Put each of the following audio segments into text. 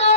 2،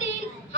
3،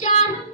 4،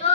2،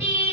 3،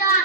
4،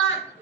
5،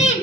3،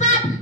7،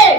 1،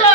2،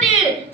3،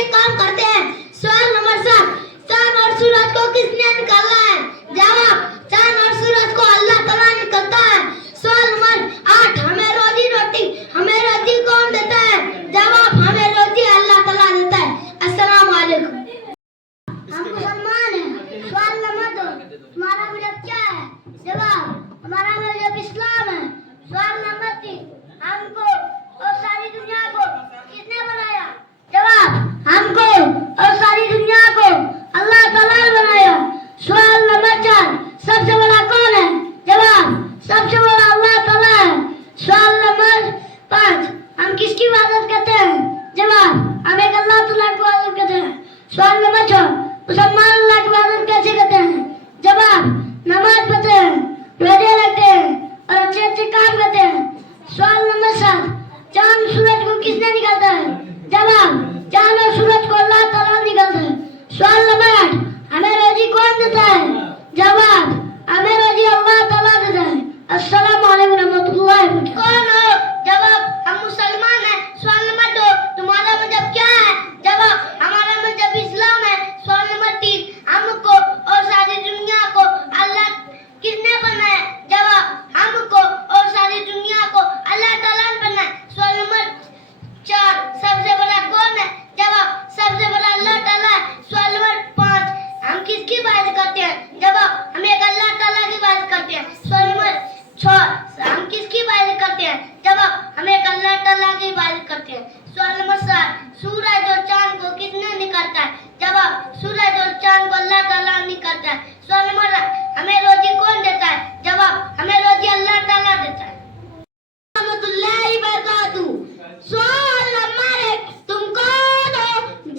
अच्छे काम करते हैं। सवाल नंबर 7, चांद और सूरज को किसने निकाला है? जवाब, चांद और सूरज को अल्लाह ताला निकालता है। सवाल नंबर 8, हमें रोजी कौन देता है? जवाब, हमें रोजी अल्लाह ताला देता है। अस्सलाम वालेकुम। हम मुसलमान हैं। सवाल नंबर 2, तुम्हारा मजहब क्या है? जवाब, हमारा मजहब इस्लाम है। सवाल नंबर 3, हमको और सारी दुनिया को किसने बनाया? जवाब, हमको और सारी दुनिया को अल्लाह ताला ने बनाया। सवाल नंबर 4, सबसे बड़ा कौन है? जवाब, सबसे बड़ा अल्लाह ताला है। सवाल नंबर 5, हम किसकी इबादत करते हैं? जवाब, हम एक अल्लाह ताला की इबादत करते हैं। सवाल नंबर 6, मुसलमान अल्लाह की इबादत कैसे करते हैं? जवाब, नमाज पढ़ते हैं, रोजे रखते हैं और अच्छे अच्छे काम करते हैं। सवाल नंबर 7, चांद सूरज को किसने निकालता है? जवाब, चांद और सूरज को अल्लाह ताला निकालता है। सवाल नंबर 8, हमें रोजी कौन देता है? जवाब, हमें रोजी अल्लाह ताला देता है। अस्सलाम वालेकुम रहमतुल्लाहि व बरकातहू। कौन हो? जवाब, हम मुसलमान हैं। सवाल नंबर 2, तुम्हारा मजहब क्या है? जवाब, हमारा मजहब इस्लाम है। सवाल नंबर 3, हमको और सारी दुनिया को अल्लाह किसने बनाया? जवाब, हमको और सारी दुनिया को अल्लाह ताला ने बनाया। सवाल नंबर 4, सबसे बड़ा कौन है? जवाब, सबसे बड़ा अल्लाह ताला है। सवाल नंबर 5, हम किसकी इबादत करते हैं? जवाब, हम एक अल्लाह ताला की इबादत करते हैं। सवाल नंबर 6, हम किसकी इबादत करते हैं? जवाब, हम एक अल्लाह ताला की इबादत करते हैं। सवाल नंबर 7, सूरज और चांद को किसने निकालता है? जवाब, सूरज और चांद को अल्लाह ताला निकालता है। सवाल नंबर 8, हमें रोजी कौन देता है? जवाब, हमें रोजी अल्लाह ताला देता है। रहमतुल्लाहि व बरकातहू। सवाल नंबर 1, तुम कौन हो?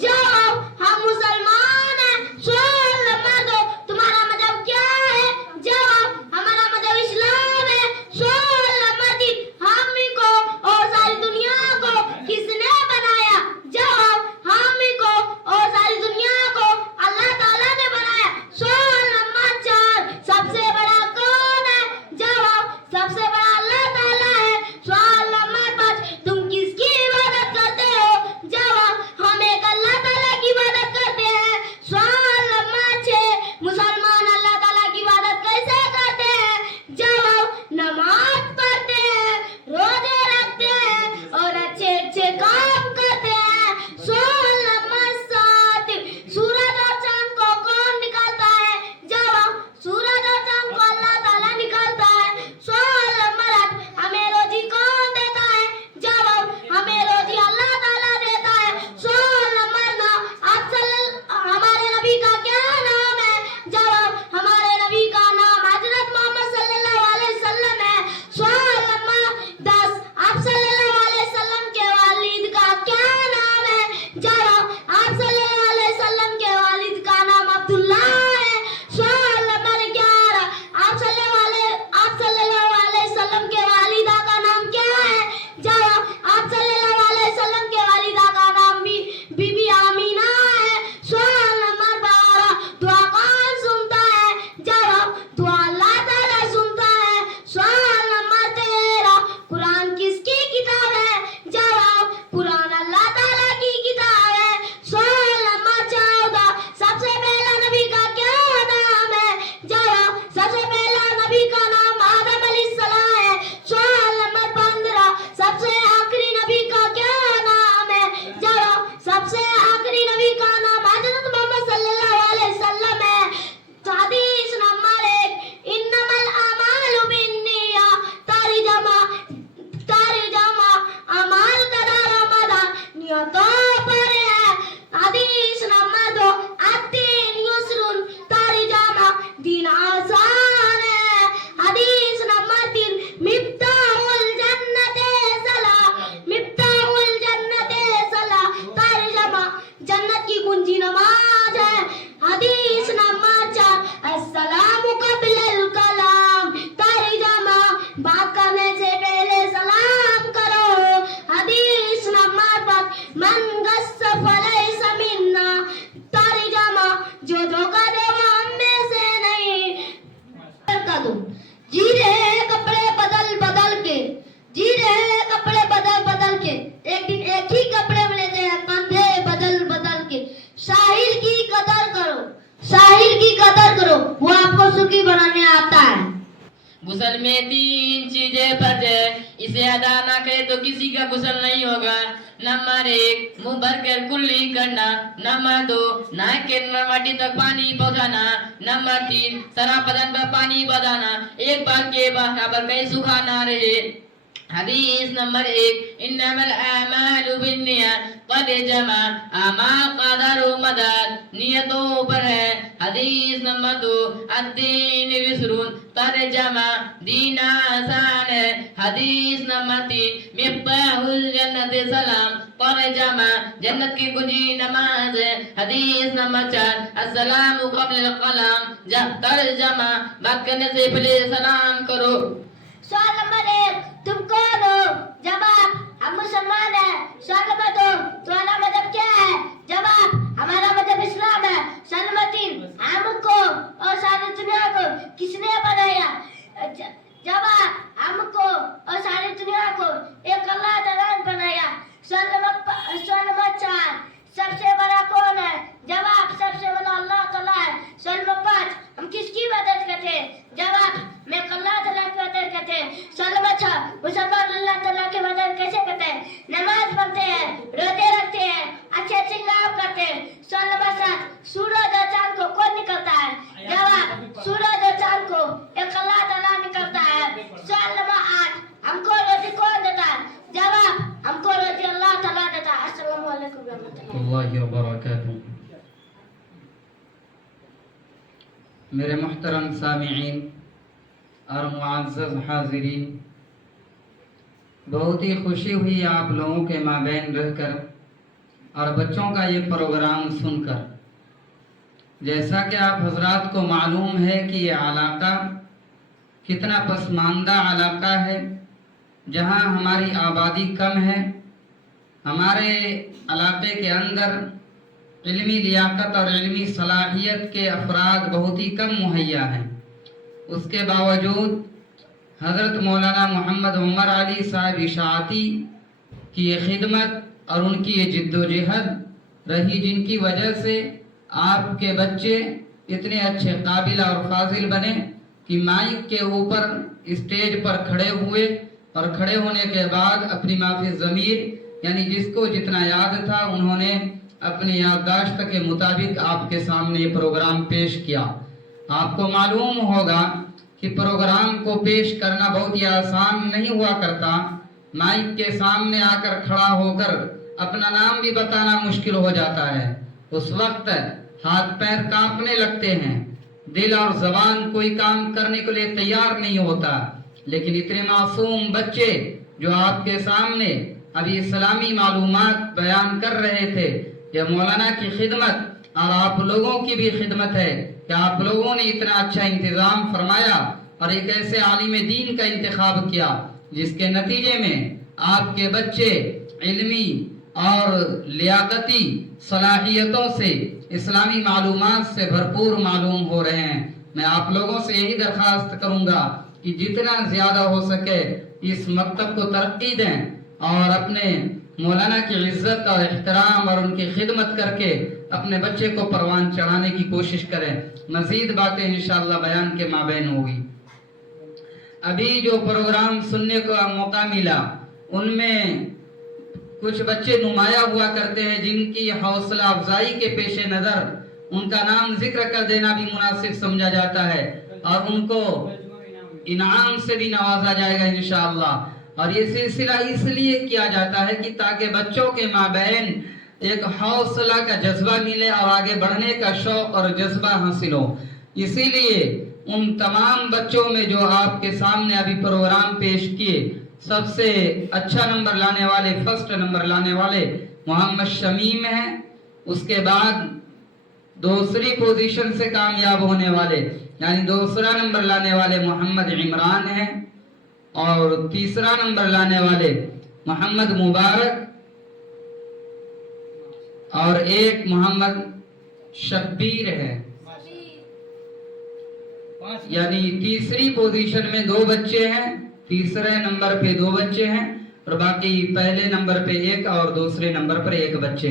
जवाब, हम मुसलमान हैं। सवाल नंबर 2, तुम्हारा मजहब क्या है? जवाब, हमारा मजहब इस्लाम है। सवाल नंबर 3, हम को और सारी दुनिया को किसने बनाया? जवाब, हम को और सारी दुनिया को अल्लाह ताला ने बनाया। सवाल नंबर 4, सबसे बड़ा कौन है? जवाब, सबसे बड़ा अल्लाह ताला है। सवाल नंबर 5, तुम किसकी इबादत करते हो? जवाब, हम एक अल्लाह ताला की इबादत करते हैं। सवाल नंबर 6, मुसलमान अल्लाह ताला की इबादत कैसे करते हैं? जवाब, नमाज पढ़ते हैं, रोजे रखते हैं और अच्छे अच्छे काम करते हैं। सवाल नंबर 7, सूरज और चांद को कौन निकालता है? जवाब, सूरज और चांद को अल्लाह ताला निकालता है। सवाल नंबर 8, हमें रोजी कौन देता है? जवाब, हमें रोजी अल्लाह ताला देता है। सवाल नंबर 9, हमारे नबी का क्या नाम है? जवाब, हमारे नबी का नाम हजरत मोहम्मद सल्लल्लाहु अलैहि वसल्लम है। सवाल नंबर 10, आप सल्लल्लाहु अलैहि वसल्लम के वालिद का क्या नाम है? जवाब, आप सल्लल्लाहु अलैहि वसल्लम के वालिद का नाम अब्दुल्लाह है। सवाल नंबर 11, आप सल्लल्लाहु अलैहि वसल्लम के वालिदा का नाम क्या है? जवाब, आप सल्लल्लाहु अलैहि वसल्लम के वालिदा का नाम बीबी आमीना है। सवाल नंबर 12, दुआ कौन सुनता है? जवाब, दुआ अल्लाह ताला सुनता है। सवाल नंबर 13, कुरान किसकी किताब है? जवाब, कुरान अल्लाह ताला की किताब है। सवाल नंबर 14, सबसे पहला नबी का क्या नाम है? जवाब, सबसे पहला नबी का नाम आदम अलैहिस्सलाम है। सवाल नंबर 15, सबसे आखिरी नबी का क्या नाम है? जवाब, सबसे आखिरी नबी का नाम हजरत मोहम्मद सल्लल्लाहु अलैहि वसल्लम है। हदीस नंबर 1, इन्नमल अमालु बिन्निया, तर्जुमा अमाल कदा रमदान नियतों पर है। हदीस नंबर 2, अद्दीन युस्रुन, तर्जुमा दीन आसान है। हदीस नंबर 3, मिफ्ताहुल जन्नते सलाह, तर्जुमा जन्नत की कुंजी नमाज है। हदीस नंबर 4, अस्सलामु क़ब्लल कलाम, तर्जुमा बात करने से पहले सलाम करो। हदीस नंबर 5, मन गस्स फलैसा मिन्ना, तर्जुमा जो धोखा दे वो हम में से नहीं। जी रहे हैं कपड़े बदल बदल के, एक दिन एक ही कपड़े में लेते हैं कंधे बदल बदल कदर करो, साहिर की कदर करो, वो आपको सुखी बनाने आता है। गुसल में 3 चीजें फर्ज है, इसे अदा ना करे तो किसी का गुसल नहीं होगा। नंबर 1, मुंह भर कर कुल्ली करना। नंबर 2, नाक के नरमाटी तक पानी पहुंचाना। नंबर 3, सारा बदन पर पानी बहाना, एक बार के बराबर कहीं सूखा ना रहे। हदीस नंबर 1, इन्नमल आमालु बिन्नियत कद जमा अमाल कदर मदद, नियतों पर है। हदीस नंबर 2, अद्दीन युस्रुन तर्जमा दीन आसान है। हदीस नंबर 3, मिफ्ताहुल जन्नत सलाम तर्जमा जन्नत की कुंजी नमाज है। हदीस नंबर 4, अस्सलामु क़ब्ल कलाम तर्जमा बात करने से पहले सलाम करो। सवाल नंबर 1, तुम कौन हो? जवाब, हम मुसलमान हैं। सवाल नंबर 2, तुम्हारा मजहब क्या है? जवाब, हमारा मजहब इस्लाम है। सवाल नंबर 3, हमको और सारी दुनिया को किसने बनाया? जवाब, हमको और सारी दुनिया को एक अल्लाह ताला ने बनाया। सवाल नंबर 4, सबसे बड़ा कौन है? जवाब, सबसे बड़ा अल्लाह ताला है। सवाल नंबर 5, हम किसकी मदद करते हैं? जवाब, मैं अल्लाह ताला की मदद करते हैं। सवाल नंबर 6, मुसलमान अल्लाह ताला की मदद कैसे करते हैं? नमाज पढ़ते हैं, रोजे रखते हैं, अच्छे अच्छे काम करते हैं। सवाल नंबर 7, सूरज और चांद को कौन निकलता है? जवाब, सूरज और चांद को एक अल्लाह ताला निकलता है। सवाल नंबर 8, हमको रोटी कौन देता है? जवाब, हमको रोटी अल्लाह ताला देता है। अस्सलामु अलैकुम रहमतुल्लाहि व बरकातहू। मेरे मुहतरम सामीईन और मुअज़्ज़ज़ हाज़िरीन, बहुत ही खुशी हुई आप लोगों के माबैन रहकर और बच्चों का ये प्रोग्राम सुनकर। जैसा कि आप हजरात को मालूम है कि ये इलाका कितना पसमानदा इलाका है, जहाँ हमारी आबादी कम है। हमारे इलाके के अंदर इल्मी लियाकत और इल्मी सलाहियत के अफराद बहुत ही कम मुहैया हैं। उसके बावजूद हज़रत मौलाना मोहम्मद उमर अली साहब इशाअती की ये खिदमत और उनकी ये जिद्दोजहद रही, जिनकी वजह से आपके बच्चे इतने अच्छे काबिल और फाजिल बने कि माइक के ऊपर स्टेज पर खड़े हुए और खड़े होने के बाद अपनी माफी ज़मीर यानी जिसको जितना याद था उन्होंने अपनी याददाश्त के मुताबिक आपके सामने प्रोग्राम पेश किया। आपको मालूम होगा कि प्रोग्राम को पेश करना बहुत ही आसान नहीं हुआ करता। माइक के सामने आकर खड़ा होकर अपना नाम भी बताना मुश्किल हो जाता है। उस वक्त हाथ पैर कांपने लगते हैं, दिल और जबान कोई काम करने के लिए तैयार नहीं होता। लेकिन इतने मासूम बच्चे जो आपके सामने अभी इस्लामी मालूमात बयान कर रहे थे, यह मौलाना की खिदमत और आप लोगों की भी खिदमत है कि आप लोगों ने इतना अच्छा इंतज़ाम फरमाया और एक ऐसे आलिम दीन का इंतखाब किया जिसके नतीजे में आपके बच्चे इल्मी और लियाकती सलाहियतों से इस्लामी मालूमात से भरपूर मालूम हो रहे हैं। मैं आप लोगों से यही दरख्वास्त करूंगा कि जितना ज़्यादा हो सके इस मकतब को तरक्की दें और अपने मौलाना की इज्जत और एहतराम और उनकी खिदमत करके अपने बच्चे को परवान चढ़ाने की कोशिश करें। मज़ीद बातें इंशाअल्लाह बयान के माबैन होगी। अभी जो प्रोग्राम सुनने का मौका मिला उनमें कुछ बच्चे नुमाया हुआ करते हैं जिनकी हौसला अफजाई के पेश नज़र उनका नाम जिक्र कर देना भी मुनासिब समझा जाता है और उनको इनाम से भी नवाजा जाएगा इंशाअल्लाह। और ये सिलसिला इसलिए किया जाता है कि ताकि बच्चों के माबैन एक हौसला का जज्बा मिले और आगे बढ़ने का शौक और जज्बा हासिल हो। इसीलिए उन तमाम बच्चों में जो आपके सामने अभी प्रोग्राम पेश किए, सबसे अच्छा नंबर लाने वाले, फर्स्ट नंबर लाने वाले मोहम्मद शमीम हैं। उसके बाद दूसरी पोजीशन से कामयाब होने वाले यानी दूसरा नंबर लाने वाले मोहम्मद इमरान हैं और तीसरा नंबर लाने वाले मोहम्मद मुबारक और एक मोहम्मद शब्बीर है। यानी तीसरी पोजीशन में 2 बच्चे हैं, तीसरे नंबर पे 2 बच्चे हैं और बाकी पहले नंबर पे 1 और दूसरे नंबर पर 1 बच्चे।